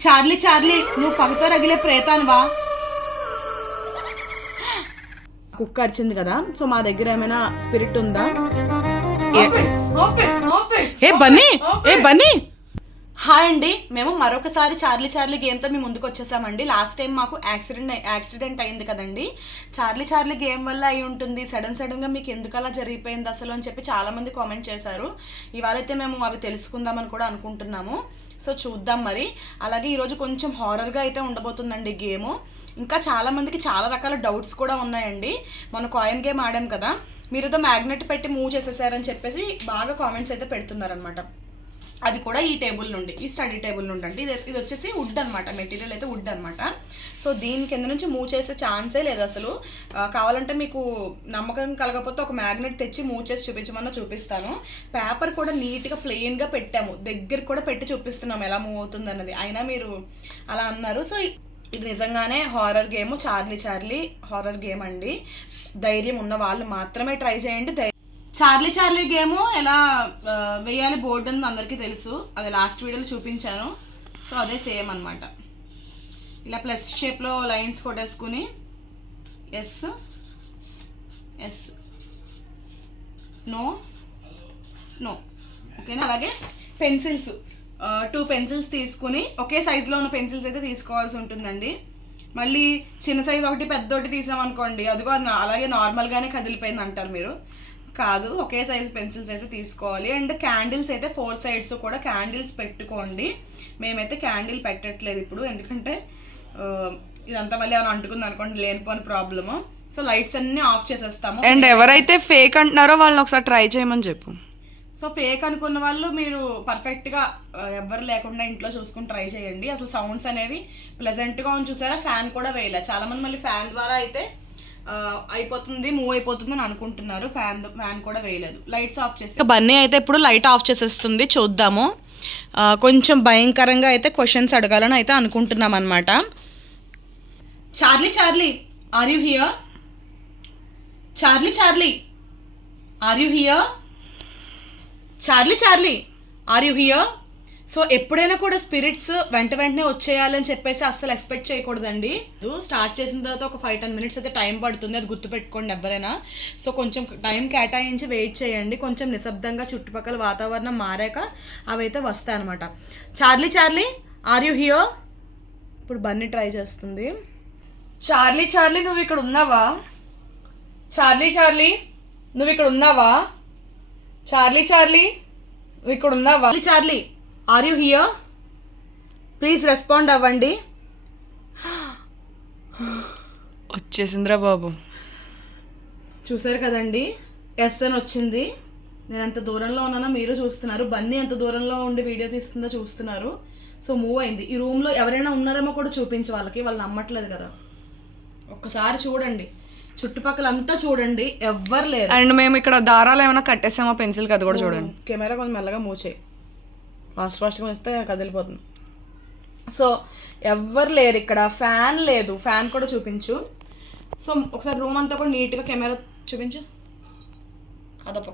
Charlie Charlie నువ్వు పగతో రగిలే ప్రేతాన్వా కుక్క అరిచింది కదా సో మా దగ్గర ఏమైనా స్పిరిట్ ఉందా? ఏ బన్నీ ఏ బన్నీ. హాయ్ అండి మేము మరొకసారి చార్లీ చార్లీ గేమ్తో మేము ముందుకు వచ్చేసామండి. లాస్ట్ టైం మాకు యాక్సిడెంట్ యాక్సిడెంట్ అయింది కదండి. చార్లీ చార్లీ గేమ్ వల్ల అయి ఉంటుంది. సడన్ సడన్గా మీకు ఎందుకు అలా జరిగిపోయింది అసలు అని చెప్పి చాలామంది కామెంట్ చేశారు. ఇవాళ అయితే మేము అవి తెలుసుకుందామని కూడా అనుకుంటున్నాము. సో చూద్దాం మరి. అలాగే ఈరోజు కొంచెం హారర్గా అయితే ఉండబోతుందండి గేమ్. ఇంకా చాలామందికి చాలా రకాల డౌట్స్ కూడా ఉన్నాయండి. మన కాయిన్ గేమ్ ఆడాం కదా. మీరు ఏదో మ్యాగ్నెట్ పెట్టి మూవ్ చేసేసారని చెప్పేసి బాగా కామెంట్స్ అయితే పెడుతున్నారనమాట అది కూడా ఈ టేబుల్ నుండి ఈ స్టడీ టేబుల్ నుండి అంటే ఇది ఇది వచ్చేసి వుడ్ అనమాట మెటీరియల్ అయితే వుడ్ అనమాట సో దీని కింద నుంచి మూవ్ చేసే ఛాన్సే లేదు అసలు. కావాలంటే మీకు నమ్మకం కలగకపోతే ఒక మ్యాగ్నెట్ తెచ్చి మూవ్ చేసి చూపించమన్నా చూపిస్తాను. పేపర్ కూడా నీట్గా ప్లెయిన్గా పెట్టాము. దగ్గర కూడా పెట్టి చూపిస్తున్నాము ఎలా మూవ్ అవుతుంది అన్నది. అయినా మీరు అలా అన్నారు. సో ఇది నిజంగానే horror game Charlie Charlie horror game అండి. ధైర్యం ఉన్న వాళ్ళు మాత్రమే ట్రై చేయండి. చార్లీ చార్లీ గేమ్ ఎలా వేయాలి బోర్డు అని అందరికీ తెలుసు. అది లాస్ట్ వీడియోలో చూపించాను. సో అదే సేమ్ అనమాట ఇలా ప్లస్ షేప్లో లైన్స్ కొట్టేసుకుని ఎస్ ఎస్ నో నో ఓకేనా? అలాగే పెన్సిల్స్ టూ పెన్సిల్స్ తీసుకుని ఒకే సైజులో ఉన్న పెన్సిల్స్ అయితే తీసుకోవాల్సి ఉంటుందండి. మళ్ళీ చిన్న సైజ్ ఒకటి పెద్ద ఒకటి తీసామనుకోండి అదిగో అది అలాగే నార్మల్గానే కదిలిపోయింది అంటారు మీరు. కాదు ఒకే సైజ్ పెన్సిల్స్ అయితే తీసుకోవాలి. అండ్ క్యాండిల్స్ అయితే ఫోర్ సైడ్స్ కూడా క్యాండిల్స్ పెట్టుకోండి. మేమైతే క్యాండిల్ పెట్టట్లేదు ఇప్పుడు. ఎందుకంటే ఇదంతా మళ్ళీ ఏమైనా అంటుకుంది అనుకోండి లేనిపోని ప్రాబ్లము సో లైట్స్ అన్నీ ఆఫ్ చేసేస్తాము. అండ్ ఎవరైతే ఫేక్ అంటున్నారో వాళ్ళని ఒకసారి ట్రై చేయమని చెప్పు. సో ఫేక్ అనుకున్న వాళ్ళు మీరు పర్ఫెక్ట్గా ఎవ్వరు లేకుండా ఇంట్లో చూసుకుని ట్రై చేయండి. అసలు సౌండ్స్ అనేవి ప్లెజెంట్గా ఉంది చూసారా? ఫ్యాన్ కూడా వేయలే. చాలామంది మళ్ళీ ఫ్యాన్ ద్వారా అయితే అయిపోతుంది మూవ్ అయిపోతుంది అని అనుకుంటున్నారు. ఫ్యాన్ ఫ్యాన్ కూడా వేయలేదు. లైట్స్ ఆఫ్ చేసి. బన్నీ అయితే ఇప్పుడు లైట్ ఆఫ్ చేసేస్తుంది. చూద్దాము. కొంచెం భయంకరంగా అయితే క్వశ్చన్స్ అడగాలని అయితే అనుకుంటున్నాం అనమాట Charlie Charlie are you here Charlie Charlie are you here Charlie Charlie are you here so ఎప్పుడైనా కూడా స్పిరిట్స్ వెంట వెంటనే వచ్చేయాలని చెప్పేసి అస్సలు ఎక్స్పెక్ట్ చేయకూడదండి. స్టార్ట్ చేసిన తర్వాత ఒక ఫైవ్ టెన్ మినిట్స్ అయితే టైం పడుతుంది. అది గుర్తుపెట్టుకోండి ఎవరైనా. సో కొంచెం టైం కేటాయించి వెయిట్ చేయండి. కొంచెం నిశ్శబ్దంగా చుట్టుపక్కల వాతావరణం మారాక అవి అయితే వస్తాయి అనమాట Charlie Charlie are you here ఇప్పుడు బన్నీ ట్రై చేస్తుంది. చార్లీ చార్లీ నువ్వు ఇక్కడ ఉన్నావా? చార్లీ చార్లీ నువ్వు ఇక్కడ ఉన్నావా? చార్లీ చార్లీ నువ్వు ఇక్కడ ఉన్నావా? Charlie Charlie. Are you here please respond అవ్వండి. వచ్చేసిందిరా బాబు. చూసారు కదండి? ఎస్ అని వచ్చింది. నేను ఎంత దూరంలో ఉన్నానో మీరు చూస్తున్నారు. బన్నీ ఎంత దూరంలో ఉండి వీడియో తీస్తుందో చూస్తున్నారు. సో మూవ్ అయింది. ఈ రూమ్లో ఎవరైనా ఉన్నారేమో కూడా చూపించు వాళ్ళకి. వాళ్ళు నమ్మట్లేదు కదా. ఒక్కసారి చూడండి. చుట్టుపక్కల అంతా చూడండి. ఎవ్వరు లేరు. అండ్ మేము ఇక్కడ దారాలు ఏమైనా కట్టేసామా పెన్సిల్ అది కూడా చూడండి. కెమెరా కొంచెం మెల్లగా మూవ్ చేయి. ఫాస్ట్ ఫాస్ట్గా ఇస్తే కదిలిపోతుంది. సో ఎవ్వరు లేరు ఇక్కడ. ఫ్యాన్ లేదు. ఫ్యాన్ కూడా చూపించు. సో ఒకసారి రూమ్ అంతా కూడా నీట్గా కెమెరా చూపించు. అదొక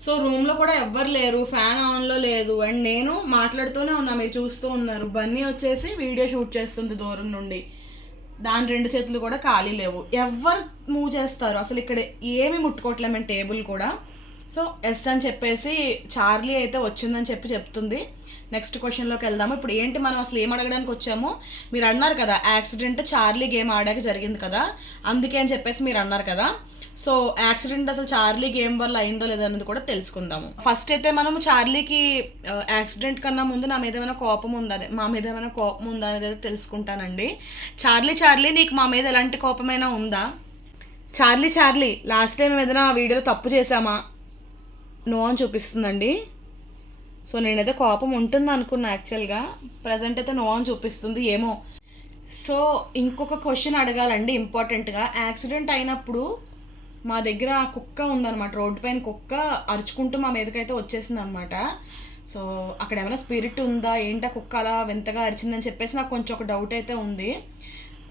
సో రూమ్లో కూడా ఎవ్వరు లేరు. ఫ్యాన్ ఆన్లో లేదు. అండ్ నేను మాట్లాడుతూనే ఉన్నా. మీరు చూస్తూ ఉన్నారు. బన్నీ వచ్చేసి వీడియో షూట్ చేస్తుంది దూరం నుండి. దాని రెండు చేతులు కూడా ఖాళీ లేవు. ఎవరు మూవ్ చేస్తారు. అసలు ఇక్కడ ఏమి ముట్టుకోవట్లేదు. మేము టేబుల్ కూడా. సో ఎస్ అని చెప్పేసి చార్లీ అయితే వచ్చిందని చెప్పి చెప్తుంది. నెక్స్ట్ క్వశ్చన్లోకి వెళ్దాము. ఇప్పుడు ఏంటి మనం అసలు ఏం అడగడానికి వచ్చాము? మీరు అన్నారు కదా యాక్సిడెంట్ చార్లీ గేమ్ ఆడాక జరిగింది కదా. అందుకే అని చెప్పేసి మీరు అన్నారు కదా. సో యాక్సిడెంట్ అసలు చార్లీ గేమ్ వల్ల అయిందో లేదో అనేది కూడా తెలుసుకుందాము. ఫస్ట్ అయితే మనము చార్లీకి యాక్సిడెంట్ కన్నా ముందు నా మీద ఏమైనా కోపం ఉందా? మా మీద ఏమైనా కోపం ఉందా అనేది అయితే తెలుసుకుంటానండి. చార్లీ చార్లీ నీకు మా మీద ఎలాంటి కోపమైనా ఉందా? చార్లీ చార్లీ లాస్ట్ టైం ఏదైనా వీడియోలో తప్పు చేశామా? నో అని చూపిస్తుందండి. సో నేనైతే కోపం ఉంటుంది అనుకున్నా యాక్చువల్గా. ప్రజెంట్ అయితే నో అని చూపిస్తుంది ఏమో. సో ఇంకొక క్వశ్చన్ అడగాలండి ఇంపార్టెంట్గా. యాక్సిడెంట్ అయినప్పుడు మా దగ్గర కుక్క ఉందన్నమాట. రోడ్డు పైన కుక్క అరుచుకుంటూ మా మీదకైతే వచ్చేసింది అనమాట సో అక్కడ ఏమైనా స్పిరిట్ ఉందా? ఏంటి ఆ కుక్క అలా వింతగా అరిచిందని చెప్పేసి నాకు కొంచెం ఒక డౌట్ అయితే ఉంది.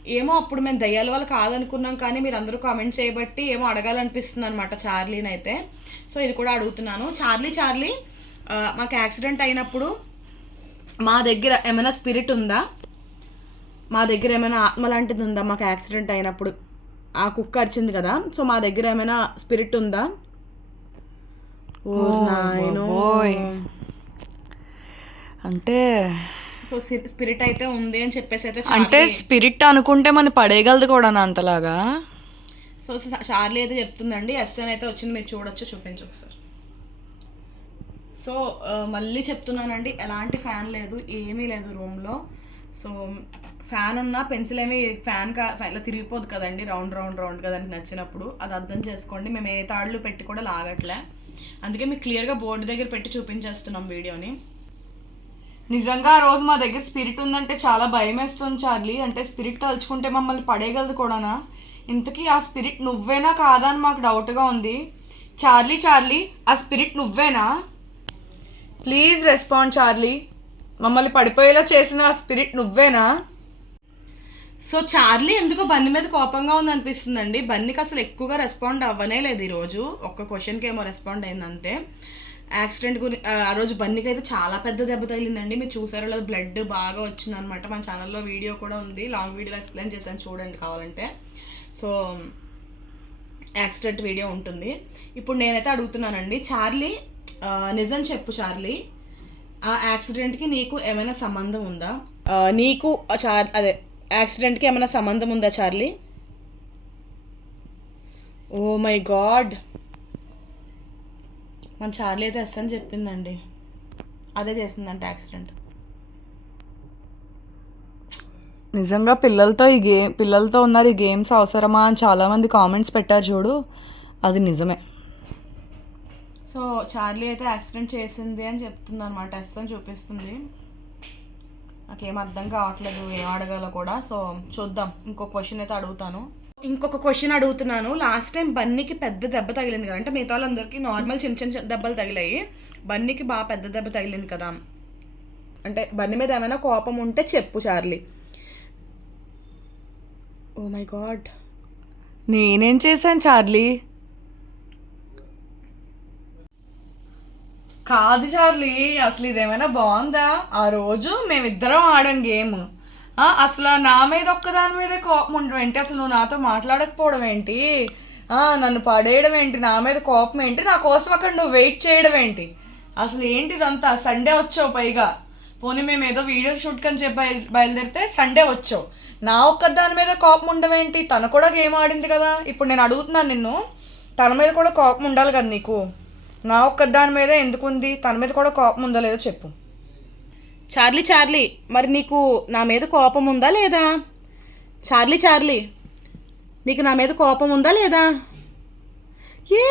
ఏమో అప్పుడు మేము దయ్యాల వాళ్ళు కాదనుకున్నాం కానీ మీరు అందరూ కామెంట్ చేయబట్టి ఏమో అడగాలనిపిస్తుంది అనమాట చార్లీని అయితే. సో ఇది కూడా అడుగుతున్నాను. చార్లీ చార్లీ మాకు యాక్సిడెంట్ అయినప్పుడు మా దగ్గర ఏమైనా స్పిరిట్ ఉందా? మా దగ్గర ఏమైనా ఆత్మ లాంటిది ఉందా? మాకు యాక్సిడెంట్ అయినప్పుడు. ఆ కుక్క అరిచింది కదా. సో మా దగ్గర ఏమైనా స్పిరిట్ ఉందా? ఓ నాయనో. అంటే సో స్పిరిట్ అయితే ఉంది అని చెప్పేసి అయితే అంటే స్పిరిట్ అనుకుంటే మన పడేయగలదు కూడా అంతలాగా? సో చార్లీ అయితే చెప్తుందండి ఎస్ఎన్ అయితే వచ్చింది మీరు చూడొచ్చు చూపించు ఒకసారి. సో మళ్ళీ చెప్తున్నానండి ఎలాంటి ఫ్యాన్ లేదు ఏమీ లేదు రూమ్లో సో ఫ్యాన్ ఉన్న పెన్సిల్ ఏమి ఫ్యాన్ కా ఇలా తిరిగిపోదు కదండి రౌండ్ రౌండ్ రౌండ్ కదండి నచ్చినప్పుడు. అది అర్థం చేసుకోండి మేము ఏ తాళ్ళు పెట్టి కూడా లాగట్లే. అందుకే మీకు క్లియర్గా బోర్డు దగ్గర పెట్టి చూపించేస్తున్నాం వీడియోని. నిజంగా ఆ రోజు మా దగ్గర స్పిరిట్ ఉందంటే చాలా భయం వేస్తుంది చార్లీ. అంటే స్పిరిట్ తలుచుకుంటే మమ్మల్ని పడేయగలదు కూడానా? ఇంతకీ ఆ స్పిరిట్ నువ్వేనా కాదా అని మాకు డౌట్గా ఉంది. చార్లీ చార్లీ ఆ స్పిరిట్ నువ్వేనా? Please respond Charlie. మమ్మల్ని పడిపోయేలా చేసిన ఆ స్పిరిట్ నువ్వేనా? సో చార్లీ ఎందుకో బన్నీ మీద కోపంగా ఉంది అనిపిస్తుందండి? బన్నీకి అసలు ఎక్కువగా రెస్పాండ్ అవ్వనే లేదు ఈరోజు. ఒక్క క్వశ్చన్కి ఏమో రెస్పాండ్ అయింది అంతే యాక్సిడెంట్ గురి ఆ రోజు బన్నీకి అయితే చాలా పెద్ద దెబ్బ తగిలిందండి. మీరు చూసారో లేదు బ్లడ్ బాగా వచ్చిందనమాట. మన ఛానల్లో వీడియో కూడా ఉంది. లాంగ్ వీడియోలో ఎక్స్ప్లెయిన్ చేశాను చూడండి కావాలంటే. సో యాక్సిడెంట్ వీడియో ఉంటుంది. ఇప్పుడు నేనైతే అడుగుతున్నానండి. చార్లీ నిజం చెప్పు చార్లీ. ఆ యాక్సిడెంట్కి నీకు ఏమైనా సంబంధం ఉందా? నీకు చార్ అదే యాక్సిడెంట్కి ఏమైనా సంబంధం ఉందా చార్లీ? Oh my God. మన చార్లీ అయితే ఎస్ అని చెప్పిందండి. అదే చేసిందంట యాక్సిడెంట్. నిజంగా పిల్లలతో ఈ గేమ్ పిల్లలతో ఉన్నారు ఈ గేమ్స్ అవసరమా అని చాలామంది కామెంట్స్ పెట్టారు చూడు అది నిజమే. సో చార్లీ అయితే యాక్సిడెంట్ చేసింది అని చెప్తుంది అనమాట ఎస్ అని చూపిస్తుంది. నాకేం అర్థం కావట్లేదు ఏం అడగాలో కూడా. సో చూద్దాం ఇంకో క్వశ్చన్ అయితే అడుగుతాను. ఇంకొక క్వశ్చన్ అడుగుతున్నాను. లాస్ట్ టైం బన్నీకి పెద్ద దెబ్బ తగిలింది కదా. అంటే మిగతా వాళ్ళందరికీ నార్మల్ చిన్న చిన్న దెబ్బలు తగిలాయి. బన్నీకి బాగా పెద్ద దెబ్బ తగిలింది కదా. అంటే బన్నీ మీద ఏమైనా కోపం ఉంటే చెప్పు చార్లీ. ఓ మై గాడ్ నేనేం చేశాను చార్లీ? కాదు చార్లీ అసలు ఇదేమైనా బాగుందా? ఆ రోజు మేమిద్దరం ఆడాం గేమ్. అసలు నా మీద ఒక్కదాని మీదే కోపం ఉండడం ఏంటి? అసలు నువ్వు నాతో మాట్లాడకపోవడం ఏంటి? నన్ను పడేయడం ఏంటి? నా మీద కోపం ఏంటి? నా కోసం అక్కడ నువ్వు వెయిట్ చేయడం ఏంటి? అసలు ఏంటి ఇదంతా? సండే వచ్చావు పైగా. పోనీ మేము ఏదో వీడియో షూట్ కని చెప్పి బయలు బయలుదేరితే సండే వచ్చావు. నా ఒక్క దాని మీద కోపం ఉండవేంటి ఏంటి? తను కూడా గేమ్ ఆడింది కదా. ఇప్పుడు నేను అడుగుతున్నాను నిన్ను. తన మీద కూడా కోపం ఉండాలి కదా నీకు. నా ఒక్క దాని మీద ఎందుకుంది? తన మీద కూడా కోపం ఉందో లేదో చెప్పు. చార్లీ చార్లీ మరి నీకు నా మీద కోపం ఉందా లేదా? చార్లీ చార్లీ నీకు నా మీద కోపం ఉందా లేదా? ఏ!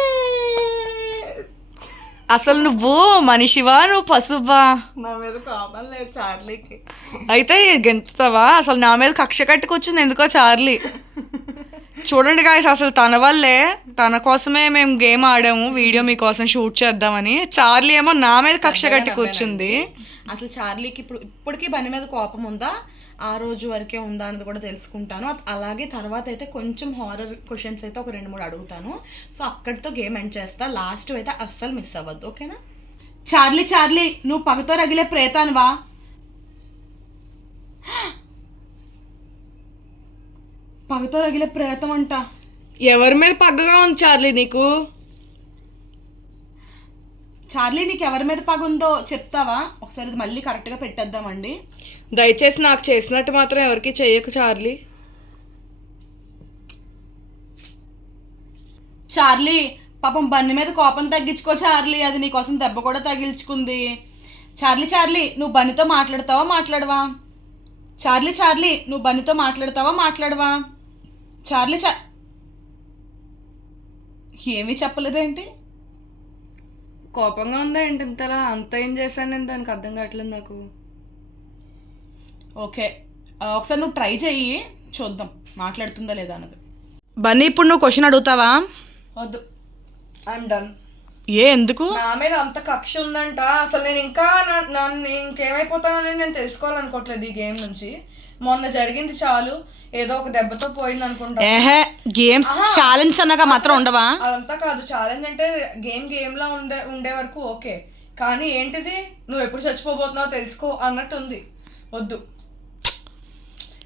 అసలు నువ్వు మనిషివా? నువ్వు పశువా? నా మీద కోపం లేదు చార్లీకి. అయితే గెంతుతావా? అసలు నా మీద కక్ష కట్టుకొచ్చింది ఎందుకో చార్లీ? చూడండి గాయస్ అసలు తన వల్లే తన కోసమే మేము గేమ్ ఆడాము వీడియో మీకోసం షూట్ చేద్దామని. చార్లీ ఏమో నా మీద కక్ష కట్టి కూర్చుంది అసలు చార్లీకి ఇప్పుడు ఇప్పటికీ బండి మీద కోపం ఉందా? ఆ రోజు వరకే ఉందా అనేది కూడా తెలుసుకుంటాను. అలాగే తర్వాత అయితే కొంచెం హారర్ క్వశ్చన్స్ అయితే ఒక రెండు మూడు అడుగుతాను. సో అక్కడితో గేమ్ ఎండ్ చేస్తా. లాస్ట్ అయితే అస్సలు మిస్ అవ్వద్దు ఓకేనా? చార్లీ చార్లీ నువ్వు పగతో రగిలే ప్రేతానువా పగతో రగిలే ప్రేతం అంట. ఎవరి మీద పగ్గగా ఉంది చార్లీ నీకు? చార్లీ నీకు ఎవరి మీద పగ ఉందో చెప్తావా? ఒకసారి ఇది మళ్ళీ కరెక్ట్గా పెట్టేద్దామండి. దయచేసి నాకు చేసినట్టు మాత్రం ఎవరికి చెయ్యకు చార్లీ. చార్లీ పాపం బండి మీద కోపం తగ్గించుకో చార్లీ అది నీకోసం దెబ్బ కూడా తగిల్చుకుంది. చార్లీ చార్లీ నువ్వు బన్నితో మాట్లాడతావా మాట్లాడవా? చార్లీ చార్లీ నువ్వు బన్నితో మాట్లాడతావా మాట్లాడవా? చార్లీ చా ఏమీ చెప్పలేదేంటి? కోపంగా ఉందా ఏంటి ఇంతలా? అంత ఏం చేశాను నేను? దానికి అర్థం కావట్లేదు నాకు. ఓకే. ఆ, ఒకసారి నువ్వు ట్రై చెయ్యి. చూద్దాం. మాట్లాడుతుందా లేదా అన్నది. బన్నీ ఇప్పుడు నువ్వు క్వశ్చన్ అడుగుతావా? వద్దు. ఐమ్ డన్ ఏ ఎందుకు? నా మీద అంత కక్ష ఉందంట. అసలు నేను ఇంకా నా- నన్ను ఇంకేమైపోతానని నేను తెలుసుకోవాలనుకోవట్లేదు ఈ గేమ్ నుంచి. మొన్న జరిగింది చాలు. ఏదో ఒక దెబ్బతో పోయింది అనుకుంటా. ఏహే గేమ్స్ ఛాలెంజ్ అన్నాక మాత్రం ఉండవా? అదంతా కాదు. ఛాలెంజ్ అంటే గేమ్ గేమ్ లా ఉండే ఉండే వరకు ఓకే. కానీ ఏంటిది? నువ్వు ఎప్పుడు చచ్చిపోబోతున్నావో తెలుసుకో అన్నట్టు ఉంది వద్దు.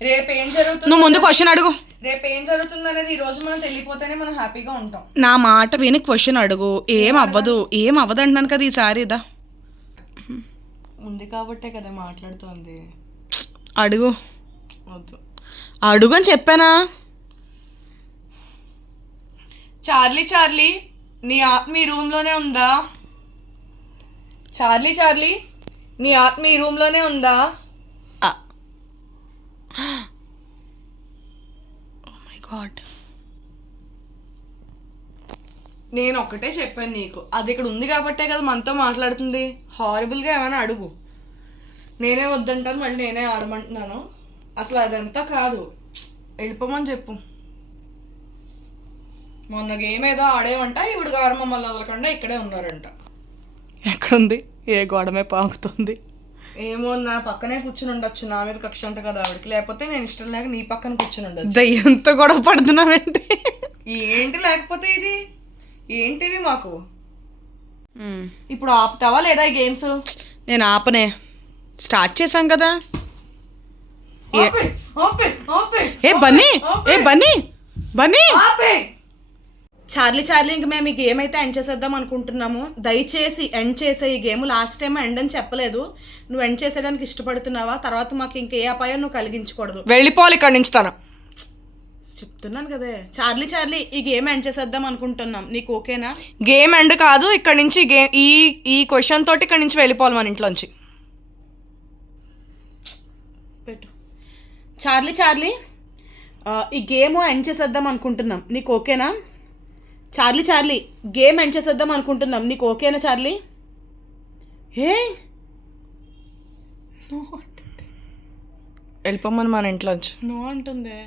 రేపు ఏం జరుగుతుంది నువ్వు ముందు క్వశ్చన్ అడుగు. రేపు ఏం జరుగుతుంది అనేది ఈ రోజు మనం తెలియపోతేనే మనం హ్యాపీగా ఉంటాం. నా మాట విని క్వశ్చన్ అడుగు. ఏం అవ్వదు. ఏం అవ్వదు అంటున్నాను కదా ఈసారి ఇదా. ఉంది కాబట్టే కదా మాట్లాడుతోంది. అడుగు. వద్దు. అడుగు అని చెప్పానా? చార్లీ చార్లీ నీ ఆత్మ ఈ రూమ్లోనే ఉందా? చార్లీ చార్లీ నీ ఆత్మ ఈ రూమ్లోనే ఉందా? మై గాడ్ నేను ఒక్కటే చెప్పాను నీకు. అది ఇక్కడ ఉంది కాబట్టే కదా మనతో మాట్లాడుతుంది. హారబుల్గా ఏమైనా అడుగు. నేనే వద్దంటాను మళ్ళీ నేనే ఆడమంటున్నాను. అసలు అదంతా కాదు. వెళ్ళిపోమని చెప్పు. మొన్న గేమ్ ఏదో ఆడేవంట ఇవిడు గారు మమ్మల్ని వదలకుండా ఇక్కడే ఉన్నారంట. ఎక్కడుంది? ఏ గోడమే పాకుతుంది ఏమో నా పక్కనే కూర్చుని ఉండొచ్చు. నా మీద కక్ష అంట కదా ఆవిడకి. లేకపోతే నేను ఇష్టం లేక నీ పక్కన కూర్చుని ఉండొచ్చు. దయ్యంతో గొడవ పడుతున్నావేంటి? ఏంటి లేకపోతే ఇది? ఏంటివి మాకు? ఇప్పుడు ఆపుతావా లేదా ఈ గేమ్స్ నేను ఆపనే. స్టార్ట్ చేశాం కదా. ఏ బన్నీ ఏ బన్నీ బన్నీ. చార్లీ చార్లీ ఇంక మేము ఈ గేమ్ అయితే ఎండ్ చేసేద్దాం అనుకుంటున్నాము దయచేసి ఎండ్ చేసే ఈ గేమ్ లాస్ట్ టైం ఎండ్ అని చెప్పలేదు. నువ్వు ఎండ్ చేసేయడానికి ఇష్టపడుతున్నావా? తర్వాత మాకు ఇంక ఏ అపాయం నువ్వు కలిగించకూడదు. వెళ్ళిపోవాలి ఇక్కడి నుంచి తను. చెప్తున్నాను కదే. చార్లీ చార్లీ ఈ గేమ్ ఎండ్ చేసేద్దాం అనుకుంటున్నాం. నీకు ఓకేనా? గేమ్ ఎండ్ కాదు ఇక్కడ నుంచి గేమ్ ఈ ఈ క్వశ్చన్ తోటి ఇక్కడ నుంచి వెళ్ళిపోవాలి మన ఇంట్లోంచి. పెట్టు. Charlie Charlie. ఈ గేమ్ ఎండ్ చేసేద్దాం అనుకుంటున్నాం. నీకు ఓకేనా? చార్లీ చార్లీ గేమ్ ఎండ్ చేసేద్దాం అనుకుంటున్నాం. నీకు ఓకేనా చార్లీ? ఏ? వెళ్ళిపోమని మన ఇంట్లోంచి. నో అంటుందే.